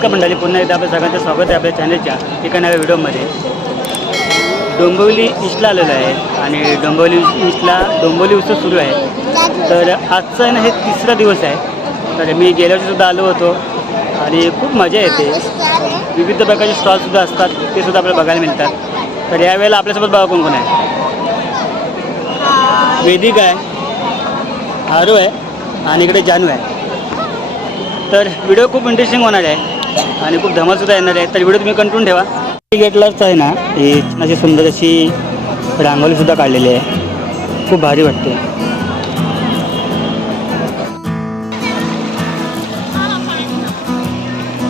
नमस्कार मंडळी पुन्हा एकदा आपल्या सगळ्यांचं स्वागत आहे आपल्या चॅनलच्या एका नव्या व्हिडिओमध्ये. डोंबिवली ईस्टला आलेलो आहे आणि डोंबिवली ईस्टला डोंबिवली उत्सव सुरू आहे. तर आजचा आहे ना हे तिसरा दिवस आहे. तर मी गेल्या वर्षीसुद्धा आलो होतो आणि खूप मजा येते. विविध प्रकारचे स्टॉलसुद्धा असतात ते सुद्धा आपल्याला बघायला मिळतात. तर यावेळेला आपल्यासोबत बघा कोण कोण आहे. वेदिक आहे हारू आहे आणि इकडे जानू आहे. तर व्हिडिओ खूप इंटरेस्टिंग होणार आहे. आणि खूप धमालसुद्धा येणार आहे. तर व्हिडिओ तुम्ही कंटिन्यू ठेवा. गेटलाच आहे ना ही अशी सुंदर अशी रांगोळीसुद्धा काढलेली आहे. खूप भारी वाटते.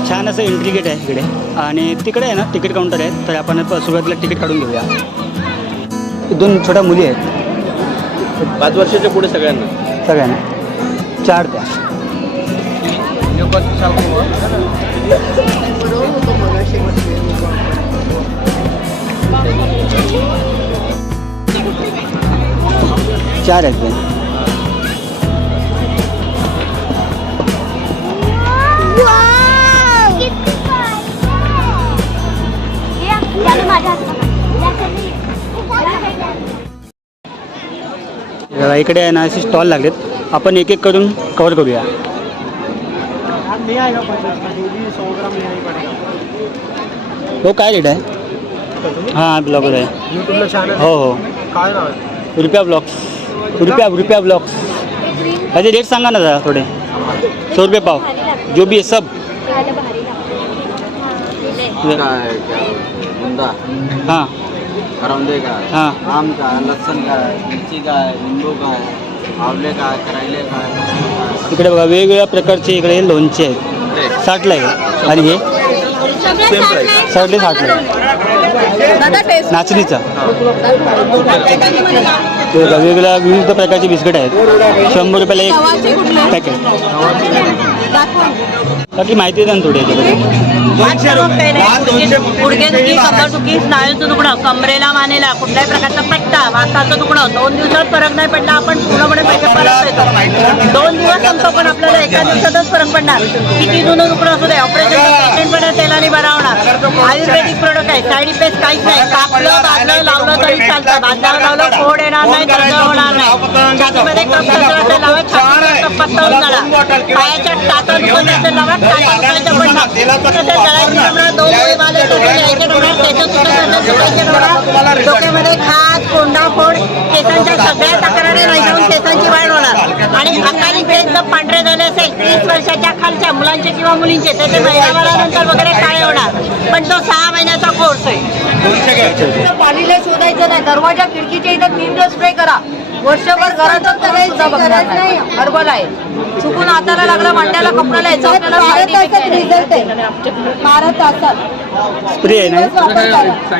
छान असं एंट्री गेट आहे इकडे. आणि तिकडे आहे ना तिकीट काउंटर आहे. तर आपण सुरुवातीला तिकीट काढून घेऊया. दोन छोट्या मुली आहेत. पाच वर्षाच्या पुढे सगळ्यांना. सगळ्यांना. चार चार आहेत ते जरा इकडे आहे ना असे स्टॉल लागलेत. आपण एक एक करून कवर करूया. हो काय रेट आहे? हाँ ब्लॉगर आहे। युट्यूबला चॅनल हो हो। काय नाव आहे? रुपया ब्लॉक्स रुपया रुपया ब्लॉक्स ह्याचे रेट सांगा ना जरा थोडे. सौ रुपये पाव. जो भी है सब. हाँ करौंदे का? हाँ. आम का लहसुन का मिरची का लिंबू का आंवले का करेले का इकडे बघा वेगवेगळ्या प्रकारचे इकडे लोणचे आहेत. साठला आहे. आणि हे? प्राईस साठले. आहे नाचणीचा वेगवेगळ्या विविध प्रकारचे बिस्किट आहेत. शंभर रुपयाला एक पॅकेट. बाकी माहिती द्या ना थोडी गुडघेदुखी कंबरदुखी स्नायूचं दुखणं कमरेला मानेला कुठल्याही प्रकारचा पट्टा भाताचं दुखणं दोन दिवसात फरक नाही पडला आपण पूर्णपणे पैसे परत देतो. दोन दिवस संपतो पण आपल्याला एका दिवसातच फरक पडणार. किती जुनं दुखणं असू दे ऑपरेशन पेशंट पण तेलाने बरा होणार आयुर्वेदिक प्रोडक्ट आहे साईड इफेक्ट काहीच नाही. कापलं भाजलं लावलं तरी चालतं. भाजल्यावर लावलं फोड येणार नाही होणार नाही. छातीमध्ये असेल लावा पायाच्या जळायची दोन यायचे सुटायचे डोक्यामध्ये खाज कोंडा फोड केसांच्या सगळ्या तक्रारी नाही जाऊन केसांची वाढ होणार. आणि अकाली केस जर पांढरे झाले असेल तीस वर्षाच्या खालच्या मुलांचे किंवा मुलींचे तर ते महिनाभरानंतर वगैरे काळे होणार? पण तो सहा महिन्याचा कोर्स आहे. पाणीला शोधायचं नाही. दरवाजा खिडकीच्या इथं तीन स्प्रे करा. वर्षभर घरातच नाही. हर्बल आहे. चुकून हाताला लागलं मांड्याला कपड्याला याचा आहे. बारा तासात स्प्रे आहे ना?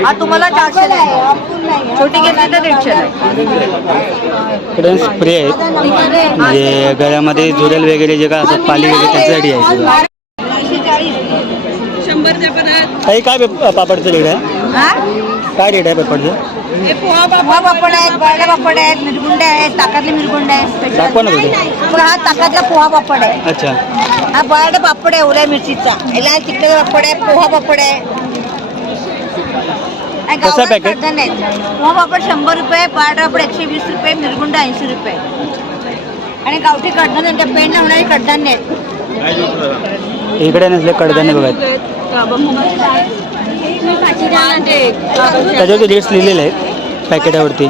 हा तुम्हाला चारशे आहे छोटी घेतली तर दीडशे आहे. इकडे स्प्रे आहेत म्हणजे गळ्यामध्ये झुरल वगैरे जे काय असतात पाली वगैरे त्यांच्यासाठी आहे. काय पेप- पापडचं रेट आहे? काय रेट आहे पेपरचं पोहा पापड आहेत बर्डे पापड आहेत मिरगुंडे आहेत ताकातले मिरगुंडे आहेत दाखवा ना थोडे पण हा ताकातला पोहा पापड आहे. अच्छा. हा बर्ड पापड आहे ओल्या मिरचीचा. याला चिकन पापड आहे पोहा पापड आहे. आणि कसं गावरान आहेत. पोहा पापड शंभर रुपये बर्ड पापड एकशे वीस रुपये मिरगुंड ऐंशी रुपये. आणि गावठी कडधान्य त्या पेंड होणारी कडधान्य आहेत. इकडे नसले कडधान्य बघायत त्याच्यावरती रेट्स लिहिलेले आहेत पॅकेटावरती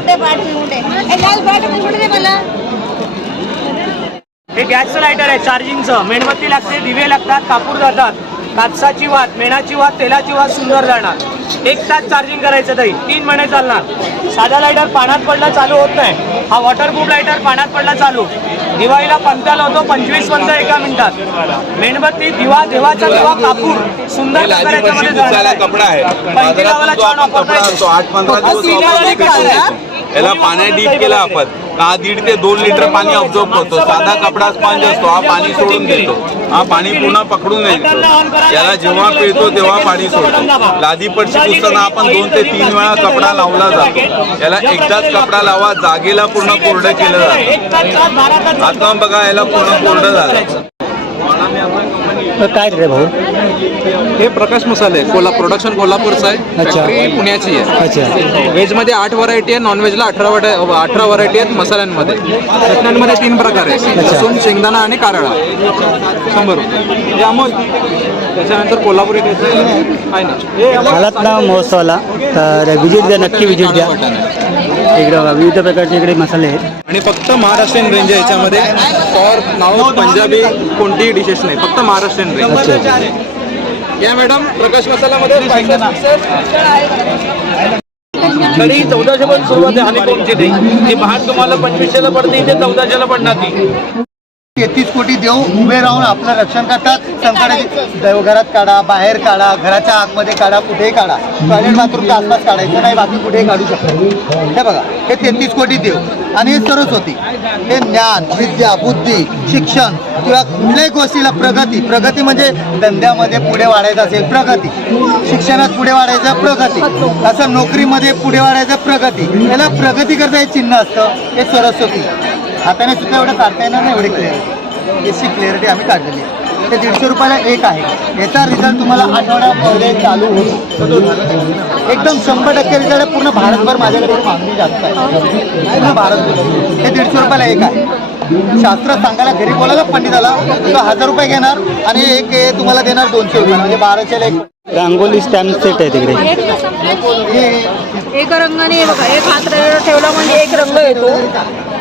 हे गॅसचं लायटर आहे चार्जिंगचं मेणबत्ती लागते दिवे लागतात कापूर जातात. कापसाची वात मेणाची वात तेलाची वात सुंदर जाणार. एक तास चार्जिंग करायचं तरी तीन महिने चालणार. साधा लायटर पाण्यात पडला चालू होत नाही. हा वॉटरप्रूफ लायटर पाण्यात पडला चालू. दिवाळीला पंचाला होतो पंचवीस पंच एका मिनिटात. मेणबत्ती दिवा देवाचा दिवा कापूर सुंदर. कपडा आहे. याला पाण्यात डीप केला आपण. हा दीड ते दोन लिटर पाणी ऑब्झर्व करतो? साधा कपडा स्पंज असतो हा पाणी सोडून देतो. हा पाणी पुन्हा पकडून येतो याला जेव्हा पिळतो तेव्हा पाणी सोडतो. लादी पडशी पुसताना आपण दोन ते तीन वेळा कपडा लावला जातो. याला एकदाच कपडा लावा जागेला पूर्ण कोरडं केलं जातं. आता बघा याला पूर्ण कोरडं झालं. काय रे भाऊ? हे प्रकाश मसाले कोल्हा प्रोडक्शन कोल्हापूरचं आहे. अच्छा. फॅक्टरी पुण्याची आहे. अच्छा. व्हेजमध्ये आठ व्हरायटी आहे नॉनव्हेजला अठरा वडा अठरा व्हरायटी आहेत मसाल्यांमध्ये. चटण्यांमध्ये तीन प्रकार आहे लसूण शेंगदाणा आणि कारळा. शंभर रुपये. हे अमोल. त्याच्यानंतर कोल्हापुरी ठेचा आहे. ना? हे अमोल. आलात ना महोत्सवाला. तर विजिट द्या नक्की विजिट द्या. इकडे विविध प्रकारचे इकडे मसाले आहेत. आणि फक्त महाराष्ट्रीयन रेंज आहे याच्यामध्ये. फॉर नाव पंजाबी कोणतीही डिशेस नाही. फक्त महाराष्ट्रीयन रेंज अच्छा. या मॅडम प्रकाश मसाल्यामध्ये मध्ये तरी चौदाशे पण सुरुवात आहे हनीकोमची कोणची नाही ती महाग तुम्हाला पंचवीसशेला पडते इथे चौदाशेला पडणार ती. तेहतीस कोटी देऊ उभे राहून आपलं रक्षण करतात. संकटाची देवघरात काढा बाहेर काढा घराच्या आतमध्ये काढा कुठेही काढा. टॉयलेट बाथरूमच्या आसपास काढायचं नाही बाकी कुठेही काढू शकतो. हे बघा हे तेहतीस कोटी देव. आणि सरस्वती हे ज्ञान विद्या बुद्धी शिक्षण किंवा कुठल्याही गोष्टीला प्रगती. प्रगती म्हणजे धंद्यामध्ये पुढे वाढायचं असेल प्रगती. शिक्षणात पुढे वाढायचं प्रगती. असं नोकरीमध्ये पुढे वाढायचं प्रगती. याला प्रगती करता हे चिन्ह असतं. हे सरस्वती. हाताने सुद्धा एवढं काढता येणार नाही एवढी क्लिअर याची क्लिअरिटी आम्ही काढलेली आहे. ते दीडशे रुपयाला एक आहे. याचा रिझल्ट तुम्हाला आठवड्यामध्ये चालू होतो एकदम शंभर टक्के रिझल्ट. पूर्ण भारतभर माझ्याकडे मागणी जास्त आहे. पूर्ण भारतभर. हे दीडशे रुपयाला एक आहे. शास्त्र सांगायला घरी बोलायला पंडिताला तो हजार रुपये घेणार आणि एक तुम्हाला देणार दोनशे रुपये. म्हणजे बाराशेला एक. रांगोली स्टॅम्प सेट आहे तिकडे. एक रंगाने बघा एक हात ठेवला म्हणजे एक रंग येतो.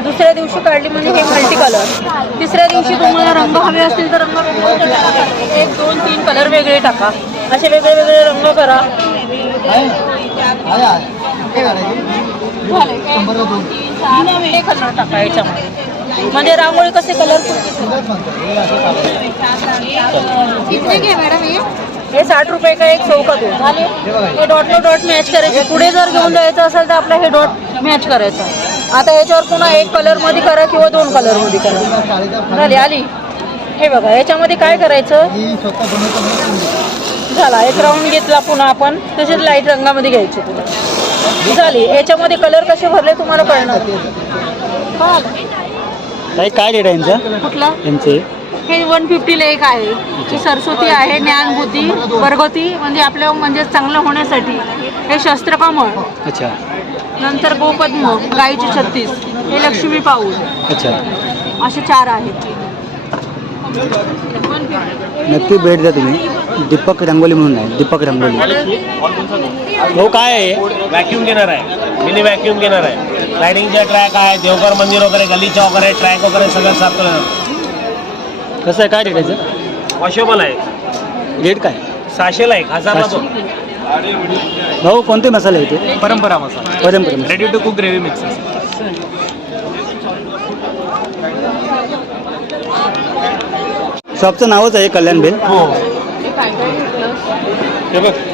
दुसऱ्या दिवशी काढली म्हणजे हे मल्टी कलर तिसऱ्या दिवशी तुम्हाला रंग हवे असतील तर रंग वेगळे. एक दोन तीन कलर वेगळे टाका. असे वेगळे वेगळे रंग करा. हे. हे कलर टाका याच्यामध्ये. म्हणजे रांगोळी कसे कलर हे हे. साठ रुपये का एक चौका दो झाले हे डॉट टू डॉट मॅच करायचे. पुढे जर घेऊन जायचं असेल तर आपलं हे डॉट मॅच करायचं. आता याच्यावर पुन्हा एक कलरमध्ये करा किंवा दोन कलरमध्ये करा. झाली आली. हे बघा याच्यामध्ये काय करायचं? झाला एक राऊंड घेतला पुन्हा आपण. तसेच लाइट रंगामध्ये घ्यायचे पुन्हा. झाली. याच्यामध्ये कलर कसे भरले तुम्हाला कळणार? ताई काय रेट आहे यांचा? कुठला? यांचे? हे वन फिफ्टीला एक आहे. ही सरस्वती आहे ज्ञान बुद्धी वर्गवती म्हणजे आपल्या म्हणजे चांगलं होण्यासाठी. हे शस्त्रकमळ. अच्छा. नंतर गोपद्म गाईचे छत्तीस हे लक्ष्मी पाऊल. अच्छा. असे चार आहेत. नक्की भेट द्या तुम्ही. दीपक रंगोली म्हणून आहे. दीपक रंगोली. हो काय आहे? व्हॅक्युम घेणार आहे. मिनी व्हॅक्युम घेणार आहे. लायटिंगचा ट्रॅक आहे देवघर मंदिर वगैरे गलीच्या वगैरे ट्रॅक वगैरे सगळं साफ करणार. कसं आहे? काय रेट याचं? वॉशेबल आहे. रेट काय? सहाशेला एक हजारला दोन. भाऊ कोणते मसाले होते? Parampara Masala. Parampara. Ready to cook gravy mix शॉपचं नावच आहे कल्याण बेल. हो.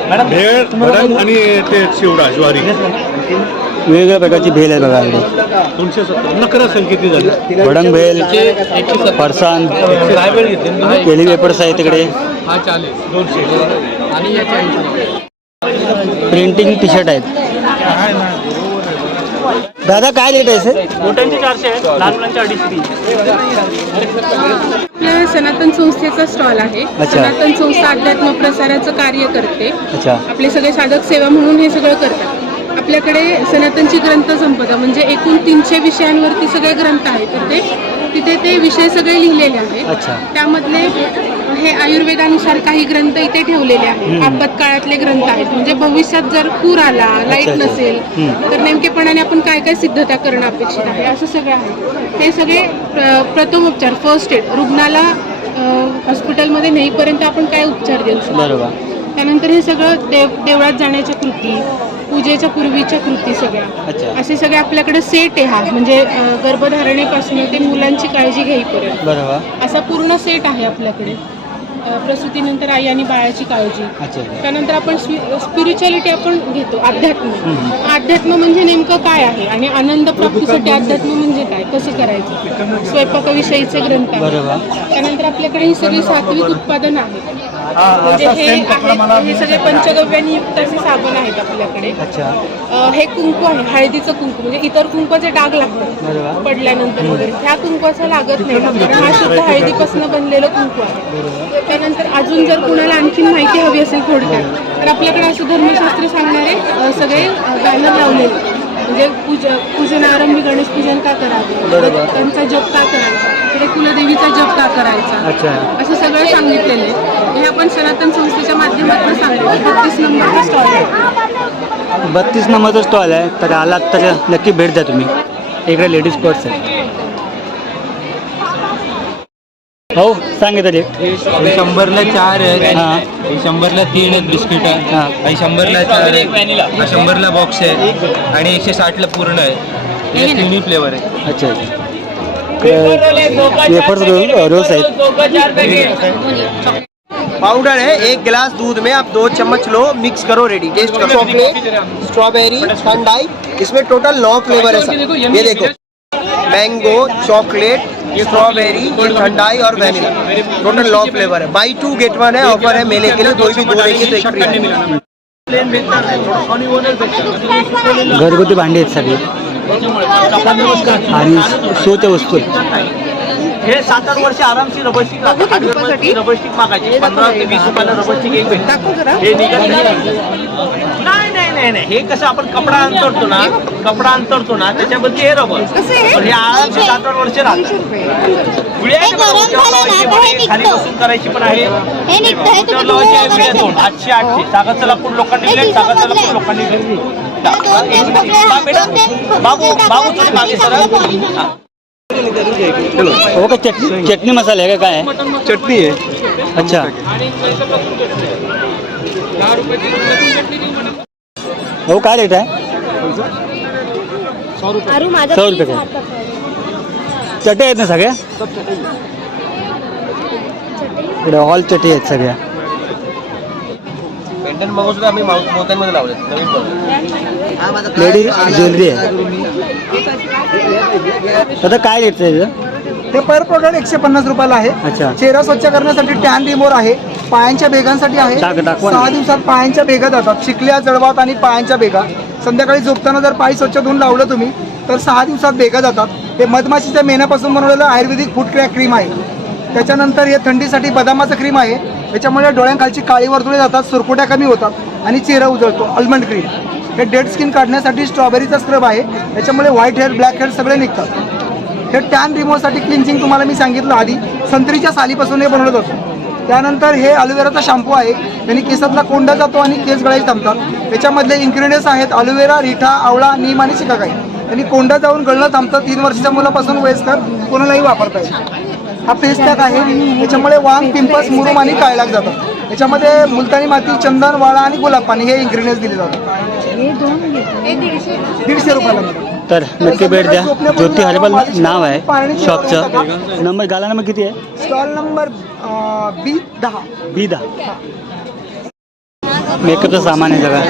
मॅडम भेळ भडंग आणि ते चिवडा ज्वारी. वेगवेगळ्या प्रकारची भेल आहे बघा इकडे. दोनशे सत्तर. नकरा किती झाली. भडंग भेल फरसाण काय वेळ घेतली. केली वेपर्स आहे तिकडे हा चालेल. दोनशे. आणि याच्या प्रिंटिंग टी शर्ट आहेत. दादा काय रेट आहे सर मोठ्यांचे चारशे आहेत लहान मुलांचे अडीचशे तीनशे. आपल्या सनातन संस्थेचा स्टॉल आहे. सनातन संस्था अध्यात्म प्रसाराचं कार्य करते. आपले सगळे साधक सेवा म्हणून हे सगळं करतात. आपल्याकडे सनातनची ग्रंथ संपदा म्हणजे एकूण तीनशे विषयांवरती सगळे ग्रंथ आहेत. तर ते तिथे ते विषय सगळे लिहिलेले आहेत. त्यामधले हे आयुर्वेदानुसार काही ग्रंथ इथे ठेवलेले आहेत. आपत्काळातले ग्रंथ आहेत. म्हणजे भविष्यात जर पूर आला लाइट. नसेल. तर नेमकेपणाने आपण काय काय सिद्धता करणं अपेक्षित आहे? असं सगळं आहे. हे सगळे प्र- प्रथमोपचार फर्स्ट एड रुग्णाला हॉस्पिटलमध्ये नेईपर्यंत आपण काय उपचार देऊ शकतो? बरोबर. त्यानंतर हे सगळं देव देवळात जाण्याच्या कृती पूजेच्या पूर्वीच्या कृती सगळ्या. असे सगळे आपल्याकडे सेट आहे हा. म्हणजे गर्भधारणेपासून ते मुलांची काळजी घेईपर्यंत. बरोबर. असा पूर्ण सेट आहे आपल्याकडे. प्रसूतीनंतर आई आणि बाळाची काळजी. अच्छा. त्यानंतर आपण स्पिरिच्युअलिटी आपण घेतो अध्यात्म. अध्यात्म म्हणजे नेमकं काय आहे? आणि आनंद प्राप्तीसाठी अध्यात्म म्हणजे कसं करायचं? स्वयंपाकाविषयीचे ग्रंथ आहेत. बरोबर. त्यानंतर आपल्याकडे ही सगळी सात्विक उत्पादन आहेत. म्हणजे हे आहेत हे सगळे पंचगव्यांनी युक्त असे साबण आहेत आपल्याकडे. हे कुंकू आहे हळदीचं कुंकू म्हणजे इतर कुंकूचे डाग लागतात पडल्यानंतर वगैरे. ह्या कुंकवाचा लागत नाही. कारण हा शुद्ध हळदीपासून बनलेलं कुंकू आहे. त्यानंतर अजून जर कुणाला आणखीन माहिती हवी असेल थोडक्यात तर आपल्याकडे असं धर्मशास्त्र सांगणारे सगळे बॅनर लावलेले म्हणजे पूज पूजनारंभी गणेश पूजन का करावे त्यांचा जप का करायचा? इकडे कुलदेवीचा जप का करायचा? अच्छा. असं सगळं सांगितलेलं आहे. हे आपण सनातन संस्थेच्या माध्यमातून सांगितलं बत्तीस नंबरचा स्टॉल आहे. बत्तीस नंबरचा स्टॉल आहे. तर आलात तर नक्की भेट द्या तुम्ही. इकडे लेडीज पर्स आहे हो सांगे तरी शंभरला चार आहेत. हाँ. शंभरला तीन आहेत बिस्किट. हाँ. आणि शंभरला चार आहे शंभरला बॉक्स आहे. आणि एकशे साठला पूर्ण आहे. हे तिन्ही फ्लेवर आहे. अच्छा वेफर्स आहेत पाउडर है एक गिलास दूध में आप दो चम्मच लो मिक्स करो रेडी टेस्ट करो. चॉकलेट स्ट्रॉबेरी ठंडाई इसमें टोटल नौ फ्लेवर है सर ये देखो मैंगो चॉकलेट स्ट्रॉबेरी ठंडाई और वैनिला टोटल नौ फ्लेवर है। बाई टू गेट वन है ऑफ़र है मेले के लिए कोई भी दो लेंगे तो एक फ्री घरगुती भांडी आहेत सगळी। आणि शोच्या वस्तू? हे सात आठ वर्ष आरामशीर रबस्टिक रबस्टिक मागायचे. पंधरा ते वीस रुपयाला रबस्टिक एक भेटतं. हे निघत नाही हे कसं आपण कपडा अंतरतो ना कपडा अंतरतो ना त्याच्याबद्दल हे रबर. पण हे आरामशीर सात आठ वर्ष राहतात. हे हे खाली. बसून करायची पण आहे. हे हे आठशे आठशे. सागाचं लाकूड लोकांनी हे दिले सागाचं. लाकूड लोकांनी दिले दोन तेल पकडले, बा- बेटा, दोन तेल बाबू बाबू. तुम्ही मागे सर. हा. हो का चटणी चटणी मसाला आहे का काय? चटणी आहे. अच्छा. हो काय रेट आहे? अरे माझा सौ रुपये. काय चटे आहेत ना सगळ्या इकडे ऑल चटी आहेत सगळ्या. पेंडन सुद्धा आम्ही मोत्यांमध्ये लावले नवीन लेडी ज्वेलरी आहे. आता काय रेट आहे? ते पर प्रोडक्ट एकशे पन्नास रुपयाला आहे. अच्छा. चेहरा स्वच्छ करण्यासाठी टॅन रिमोर आहे. पायांच्या बेगांसाठी आहे. टाक- दाखवा ना. सहा दिवसात पायांच्या बेगा जातात. शिकल्या जळवात आणि पायांच्या बेगा. संध्याकाळी झोपताना जर पाय स्वच्छ धुवून लावलं तुम्ही तर सहा दिवसात बेगा जातात. हे मधमाशीच्या मेण्यापासून बनवलेलं आयुर्वेदिक फूड क्रॅक क्रीम आहे. त्याच्यानंतर हे थंडीसाठी बदामाचं क्रीम आहे. त्याच्यामुळे डोळ्यांखालची काळी वर्तुळे जातात सुरकुट्या कमी होतात आणि चेहरा उजळतो. आल्मंड क्रीम हे डेड स्किन काढण्यासाठी स्ट्रॉबेरीचा स्क्रब आहे. त्याच्यामुळे व्हाईट हेअर ब्लॅक हेअर सगळे निघतात. हे टॅन रिमूव्हसाठी क्लिन्झिंग तुम्हाला मी सांगितलं आधी. संत्रीच्या सालीपासून हे बनवलं जातं. त्यानंतर हे अलोवेराचा शॅम्पू आहे. त्यांनी केसातला कोंडा जातो आणि केस गळायला थांबतात. त्याच्यामधले इन्ग्रेडियंट्स आहेत अलोवेरा रिठा आवळा नीम आणि शिकाकाई त्यांनी कोंडा जाऊन गळणं थांबतं तीन वर्षाच्या मुलापासून वयस्कर कोणालाही वापरता येईल हा फेस पॅक आहे. त्याच्यामुळे वांग पिंपल्स मुरुम आणि काळलाग जातात. याच्यामध्ये मुलतानी माती चंदन वाळा आणि गुलाब पाणी हे इन्ग्रेडियंट्स दिले जातात. दीडशे रुपयाला. तर नक्की भेट द्या. ज्योती हर्बल नाव आहे शॉपचं. नंबर गाला नंबर किती आहे? स्टॉल नंबर बी दहा. बी दहा. मेकअपचं सामान आहे सगळं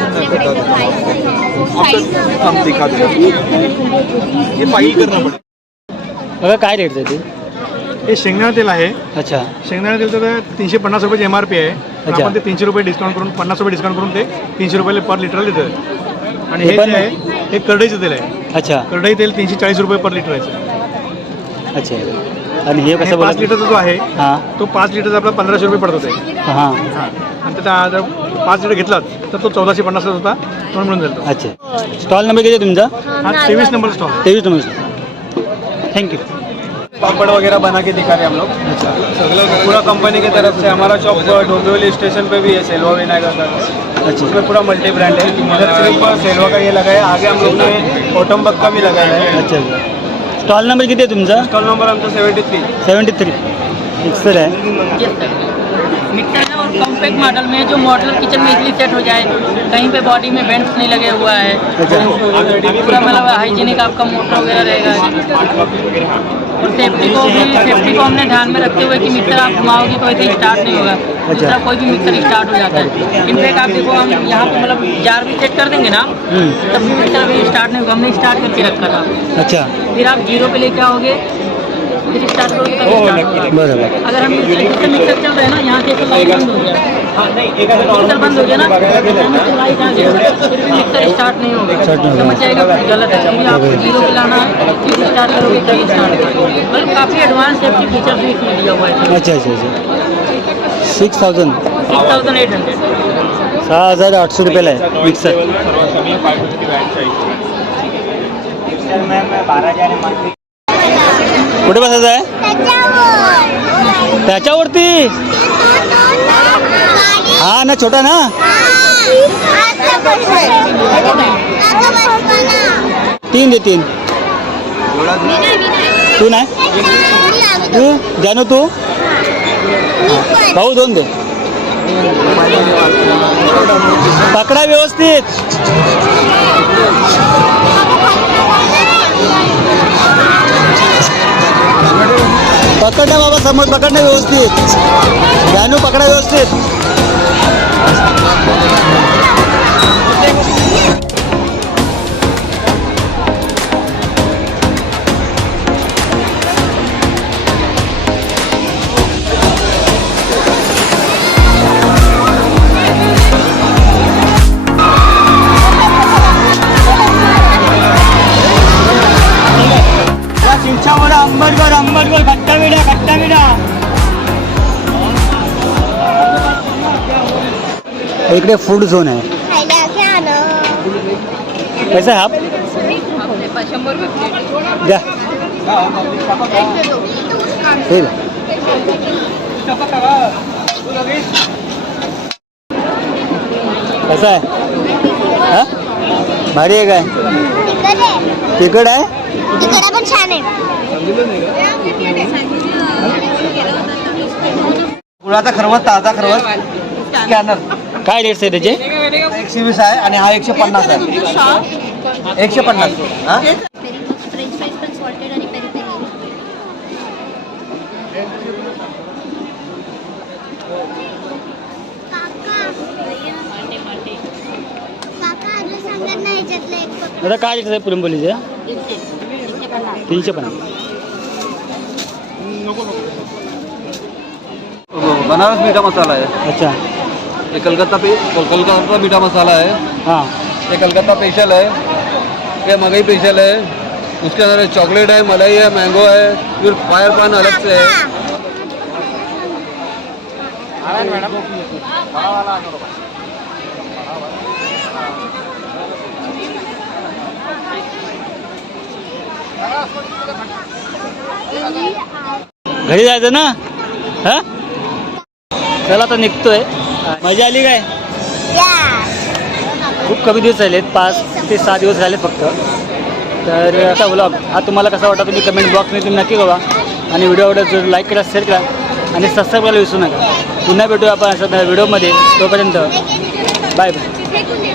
बघा काय रेट आहे ते? हे शेंगदाणा तेल आहे. अच्छा. शेंगदाणा तेल तर तीनशे पन्नास रुपयाची एम आर पी आहे. अच्छा. आपण ते तीनशे रुपये डिस्काउंट करून पन्नास रुपये डिस्काउंट करून ते तीनशे रुपयाला पर लिटर देतो आणि हे हे पण- जे आहे हे करडईचं तेल आहे. अच्छा. करडई तेल तीनशे चाळीस रुपये पर लिटर आहे अच्छा. आणि हे कसं पाच लिटरचा जो आहे हां. तो पाच लिटरचा आपला पंधराशे रुपये पडत आहे हां. आणि त्याचा जर पाच लिटर घेतलात तर तो चौदाशे पन्नासचा होता तो मिळून जाईल तो. अच्छा. स्टॉल नंबर किती आहे तुमचा? हा तेवीस नंबर स्टॉल. तेवीस नंबर थँक्यू पापड़ वगैरह बना के दिखा रहे हैं हम लोग. पूरा कंपनी की तरफ से हमारा शॉप डोंबिवली स्टेशन पे भी है सेलवा विनायकर का। अच्छा उसमें पूरा मल्टी ब्रांड है। इधर सिर्फ सेलवा का ये लगाया है आगे हम लोग ने ऑटम का भी लगाया है। अच्छा स्टॉल नंबर किती आहे तुमचा? स्टॉल नंबर आमचा seventy three seventy three Excel आहे. कॉम्पैक्ट मॉडल में जो मॉडल किचन में इजली सेट हो जाए कहीं पे बॉडी में बेंड्स नहीं लगे हुआ है। पूरा मतलब हाइजीनिक आपका मोटर वगैरह रहेगा। और सेफ्टी को भी सेफ्टी को हमने ध्यान में रखते हुए कि मिक्सर आप घुमाओगे तो ऐसे स्टार्ट नहीं होगा। दूसरा कोई भी मिक्सर स्टार्ट हो जाता है। इनफैक्ट आप देखो हम यहाँ पे मतलब जार भी सेट कर देंगे ना तब भी मिक्सर अभी स्टार्ट नहीं होगा। हमने स्टार्ट करके रखा था। अच्छा। फिर आप ज़ीरो पे लेके आओगे बरोबर अगर हम जैसे मिक्सर चल रहे हैं ना यहाँ से तो बंद हो गया। मिक्सर बंद हो गया ना तो फिर भी मिक्सर स्टार्ट नहीं होगा। समझ जाएगा गलत है। क्योंकि आपको ज़ीरो पे है फिर स्टार्ट करोगे तभी स्टार्ट करोगे मतलब काफ़ी एडवांस सेफ्टी फीचर्स भी इसमें दिया हुआ है। अच्छा अच्छा अच्छा। Six thousand six thousand eight hundred सहा हज़ार आठशे रुपयाला आहे मिक्सर कुठे बसायचं आहे? त्याच्यावरती? हा ना छोटा ना? तीन दे तीन. तू नाही? तू? जानू तू? भाऊ दोन दे. पकडा व्यवस्थित. पकड बाबा समोर पकड व्यवस्थित. जानू पकडा व्यवस्थित. इकडे फूड झोन आहे. कसं आहे हाप द्या. हे द्या. कसं आहे. हा? भारी आहे काय? तिकड आहे? तिकडे पण छान आहे गुळाचा खरवस ताजा खरवस स्कॅनर. काय रेट्स आहे त्याचे? एकशे वीस आहे आणि हा एकशे पन्नास आहे. एकशे पन्नास. हा? फ्रेंच फ्राईज पण सॉल्टेड आणि पेरी पेरी आता काय रेट्स आहे पुरणपोळीचे? तीनशे पन्नास. बनारस मीठा मसाला है अच्छा. ये कलकत्ता पे कलकत्ता मीठा मसाला है। हां। ये कलकत्ता स्पेशल है। ये मगई स्पेशल है। उसके अंदर चॉकलेट है मलाई है मैंगो है। फिर फायर पान अलग से है। घरी जायचं ना? हा? चला आता निघतोय. मजा आली काय? खूप कमी दिवस झालेत पाच ते सहा दिवस झाले फक्त. तर असा व्लॉग हा तुम्हाला कसा वाटला तुम्ही कमेंट बॉक्समध्ये तुम्ही नक्की कळवा. आणि व्हिडिओ आवडत जर लाईक करा शेअर करा आणि सबस्क्राईब करायला विसरू नका. पुन्हा भेटूया आपण असं व्हिडिओमध्ये तोपर्यंत बाय बाय